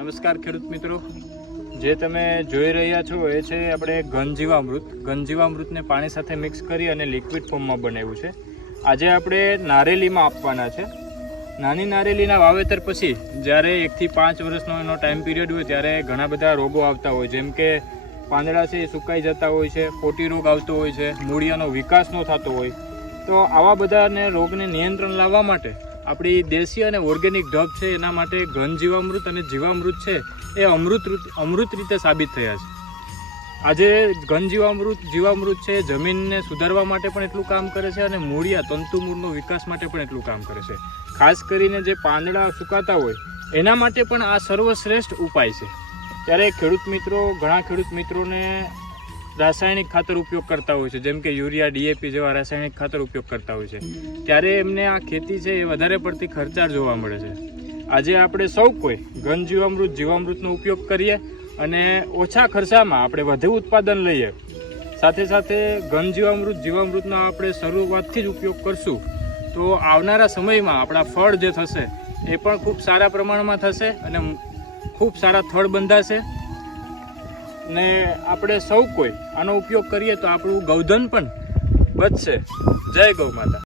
નમસ્કાર ખેડૂત મિત્રો, જે તમે જોઈ રહ્યા છો એ છે આપણે ઘનજીવામૃતને પાણી સાથે મિક્સ કરી અને લિક્વિડ ફોર્મમાં બનાવ્યું છે. આજે આપણે નારેલીમાં આપવાના છે. નાની નારેલીના વાવેતર પછી જ્યારે 1 થી 5 વર્ષનો એનો ટાઈમ પીરિયડ હોય ત્યારે ઘણા બધા રોગો આવતા હોય, જેમ કે પાંદડા છે એ સુકાઈ જતા હોય છે, પોટી રોગ આવતો હોય છે, મૂળિયાનો વિકાસ ન થતો હોય. તો આવા બધાને રોગને નિયંત્રણ લાવવા માટે આપણી દેશી અને ઓર્ગેનિક ઢબ છે એના માટે ઘનજીવામૃત અને જીવામૃત છે એ અમૃત રીતે સાબિત થયા છે. આજે જીવામૃત છે જમીનને સુધારવા માટે પણ એટલું કામ કરે છે અને મૂળિયા તંતુમૂળનો વિકાસ માટે પણ એટલું કામ કરે છે. ખાસ કરીને જે પાંદડા સુકાતા હોય એના માટે પણ આ સર્વશ્રેષ્ઠ ઉપાય છે. ત્યારે ઘણા ખેડૂત મિત્રોને રાસાયણિક ખાતર ઉપયોગ કરતા હોય છે, જેમ કે યુરિયા, DAP જેવા રાસાયણિક ખાતર ઉપયોગ કરતા હોય છે. ત્યારે એમને આ ખેતી છે એ વધારે પડતી ખર્ચાળ જોવા મળે છે. આજે આપણે સૌ કોઈ જીવામૃતનો ઉપયોગ કરીએ અને ઓછા ખર્ચામાં આપણે વધુ ઉત્પાદન લઈએ. સાથે સાથે જીવામૃતનો આપણે શરૂઆતથી જ ઉપયોગ કરશું તો આવનારા સમયમાં આપણા ફળ જે થશે એ પણ ખૂબ સારા પ્રમાણમાં થશે અને ખૂબ સારા થડ બંધાશે. ને આપણે સૌ કોઈ આનો ઉપયોગ કરીએ તો આપણું ગૌધન પણ બચશે. જય ગૌ માતા.